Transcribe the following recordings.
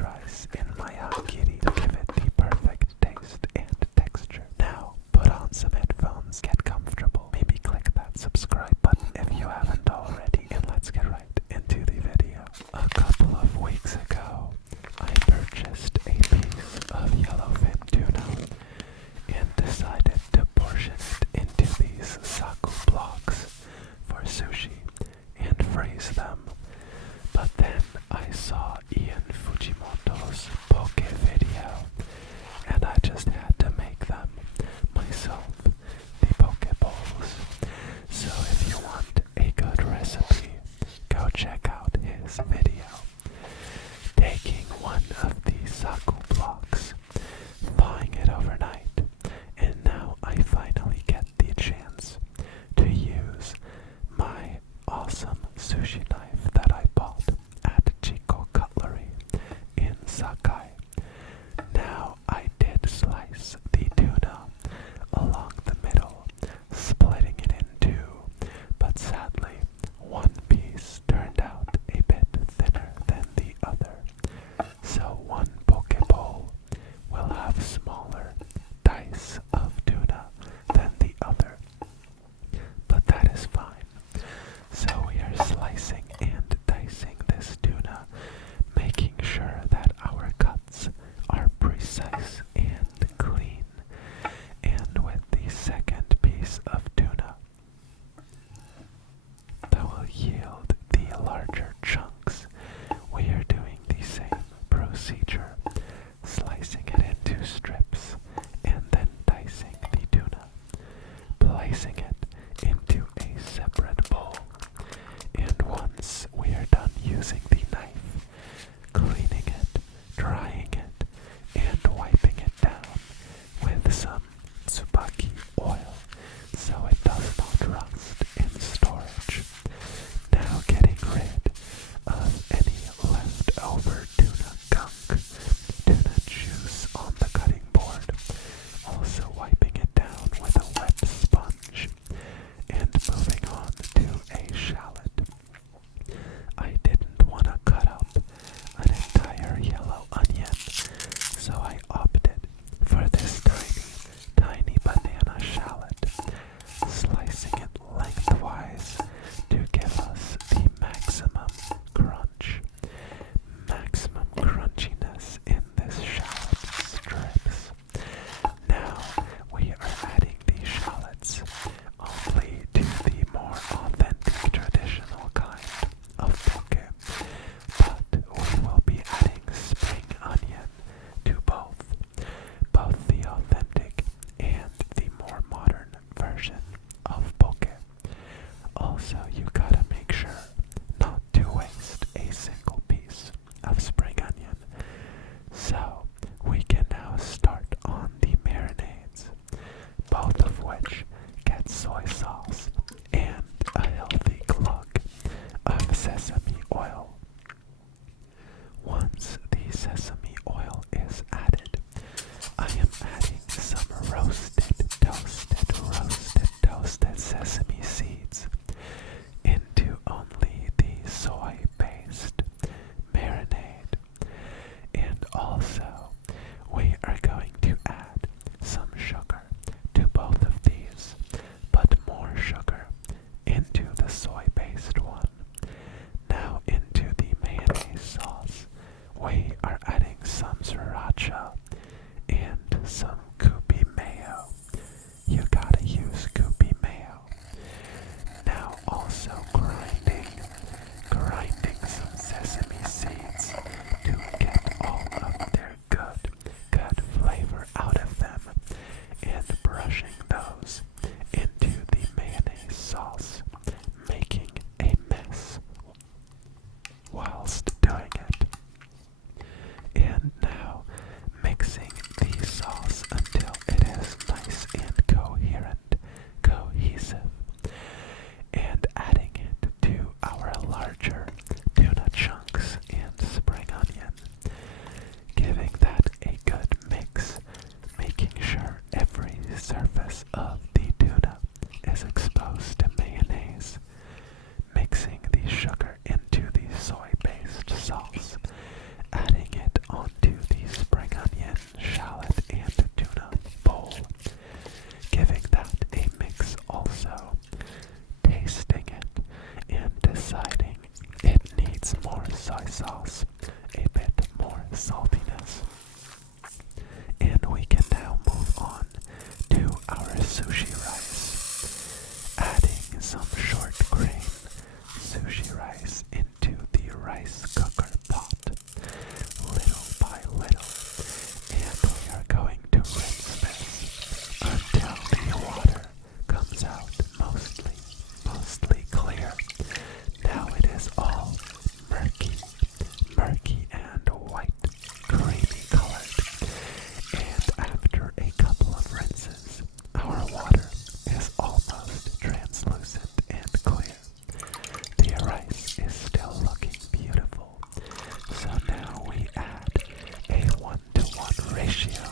rice in my hagiri to give it the perfect taste and texture. Now, put on some headphones, get comfortable, maybe click that subscribe button if you haven't already, and let's get right into the video. A couple of weeks ago, I purchased a piece of yellowfin tuna and decided to portion it into these saku blocks for sushi and freeze them. But then I saw Ian Fujimoto's poke video, and I just had to make them myself, the poke bowls. So if you want a good recipe, go check out his video. Taking one of these saku blocks, thawing it overnight, and now I finally get the chance to use my awesome sushi knife that I bought at Chico Cutlery in Sakai. Now I did slice the tuna along the middle, splitting it in two, but sadly one piece turned out a bit thinner than the other. So one poke bowl will have smaller dice of tuna than the other, but that is fine. So we are slicing and dicing this tuna, making sure that our cuts are precise and clean. And with the second piece of tuna, that will yield the larger chunks, we are doing the same procedure, slicing it into strips and then dicing the tuna, placing it into a separate bowl. And once we are done using the knife, cleaning it, drying it, and wiping it down with some tsubaki oil so it does not rust in storage. Now getting rid of any leftover tuna gunk, tuna juice on the cutting board, also wiping it down with a wet sponge, and moving on to a shallot. I didn't want to cut up an entire yellow onion, so I opted for this tiny banana shallot, slicing it lengthwise to give us the maximum crunch, maximum crunchiness in this shallot strips. Now we are adding these shallots only to the more authentic traditional kind of poke, but we will be adding spring onion to both the authentic and the more modern version of poke. Also, you gotta make sure not to waste a single piece of spring onion. So, we can now start on the marinades, both of which get soy sauce and a healthy glug of sesame oil. Once the sesame oil is added, I am adding some toasted sesame seeds into only the soy-based marinade. And also, we are going to add some sugar to both of these, but more sugar into the soy-based one. Now into the mayonnaise sauce, we are adding some sriracha and some goopy mayo. You gotta use goopy mayo. Now also grinding some sesame seeds to get all of their good flavor out of them, and brushing those into the mayonnaise sauce, making a mess whilst doing it. And now mixing the sauce ratio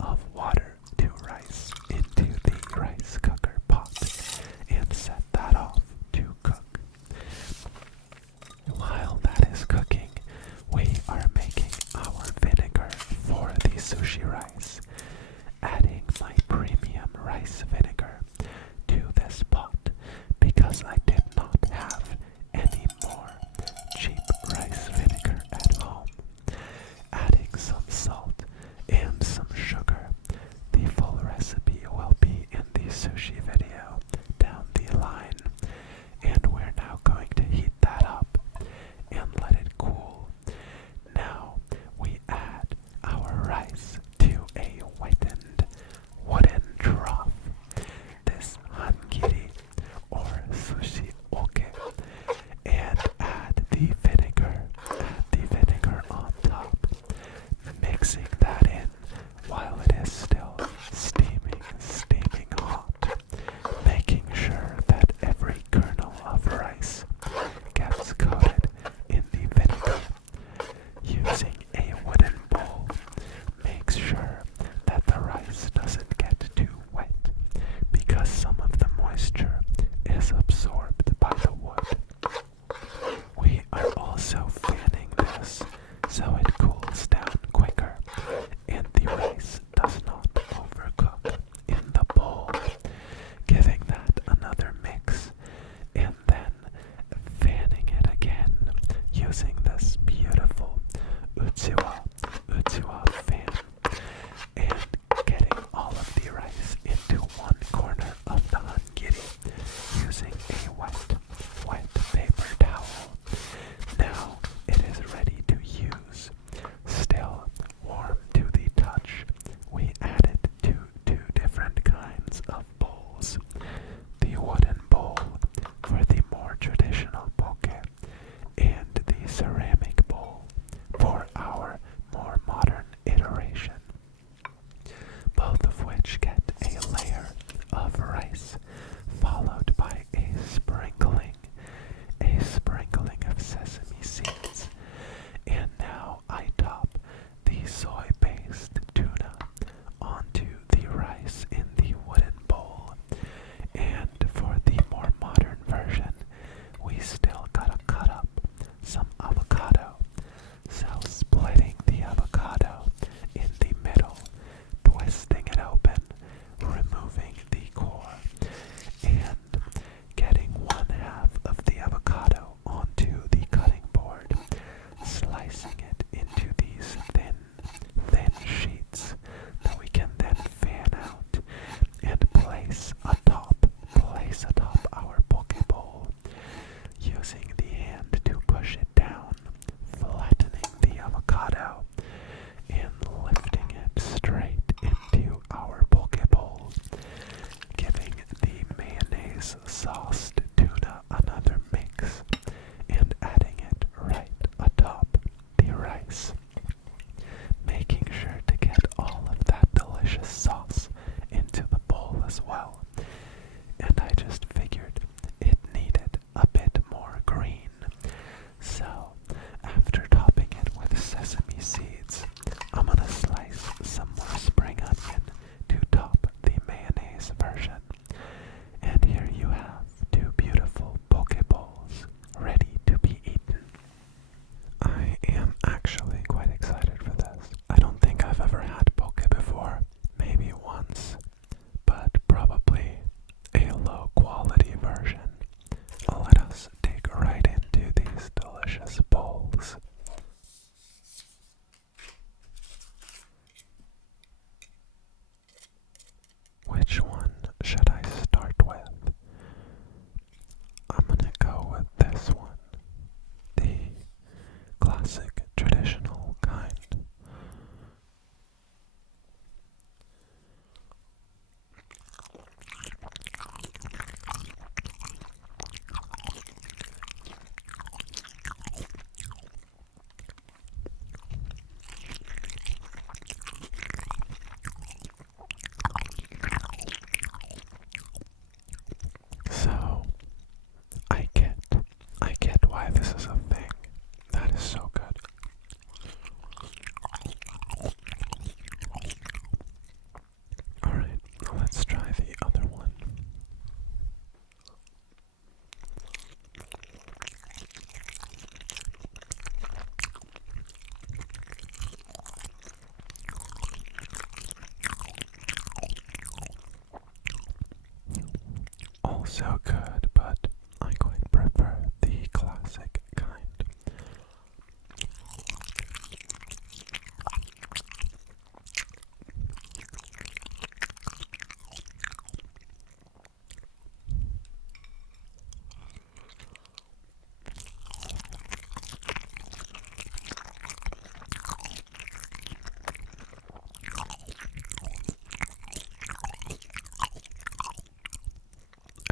of water to rice into the rice cooker pot and set that off to cook. While that is cooking, we are making our vinegar for the sushi rice. Adding my premium rice vinegar to this pot because I did not have any more cheap rice vinegar at home. Adding some salt and some sugar. The full recipe will be in the sushi video down the line. And we're now going to heat that up and let it cool. Now we add our rice to a whitened wooden trough. This hangiri or sushi oke, and add the vinegar on top, mixing that in while it is still steaming hot, making sure that every kernel of rice gets coated in the vinegar. Using a wooden bowl, make so good, but I quite prefer the classic kind.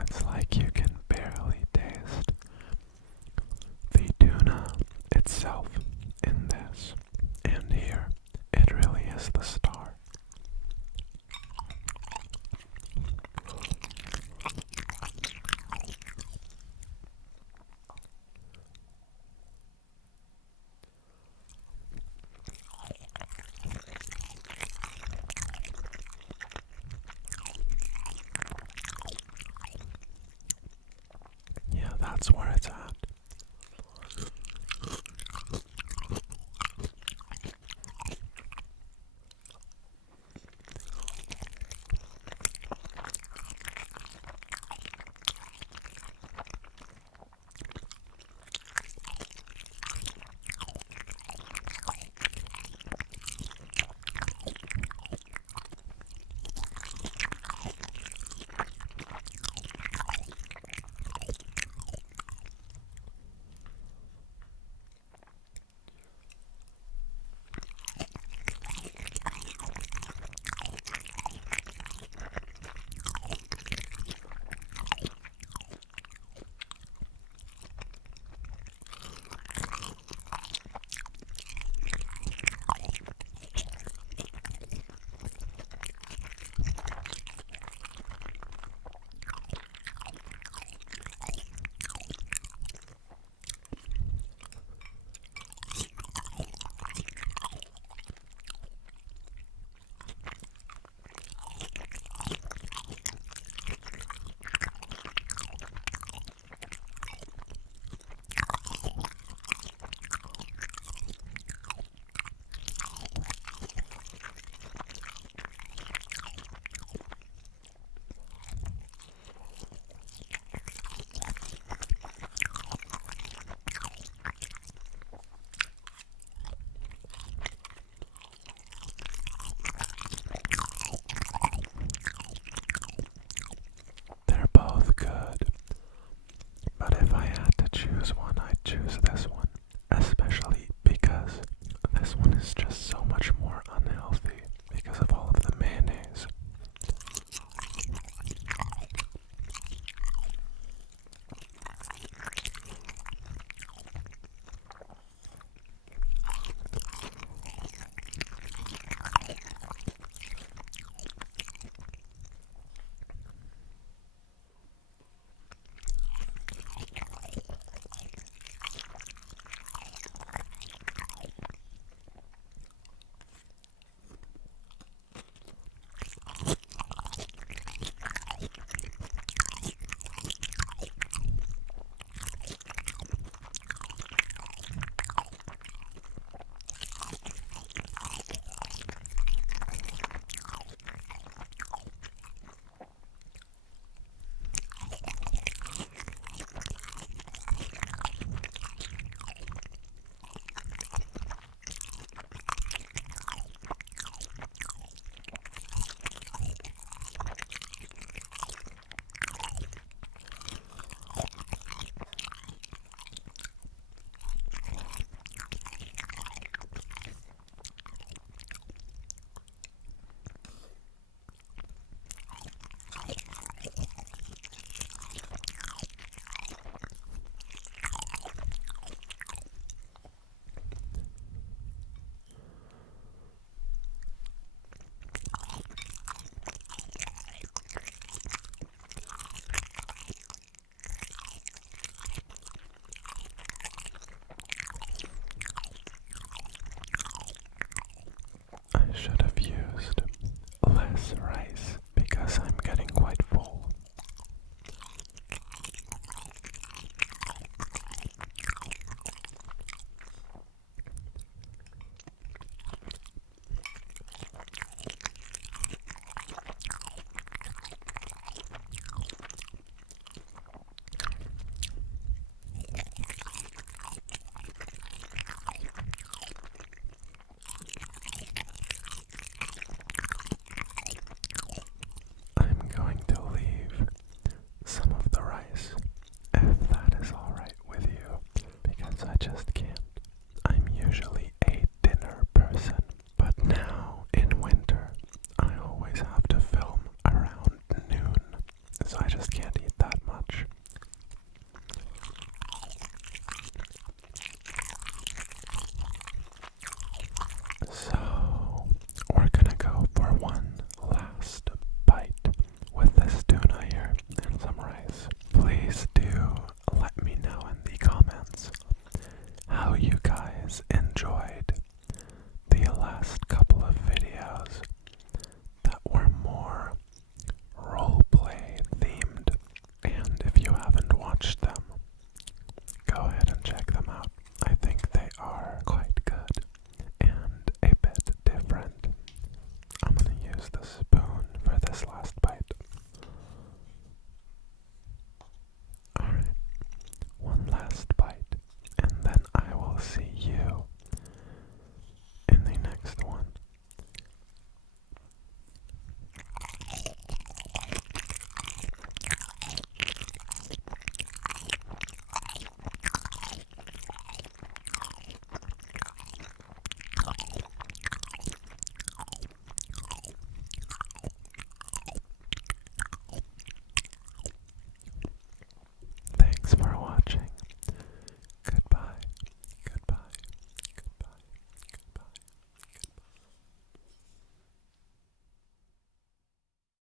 It's like you can barely taste the tuna itself in this, and here it really is the star. Yeah, that's where it's at. They're both good, but if I had to choose one, I'd choose this one.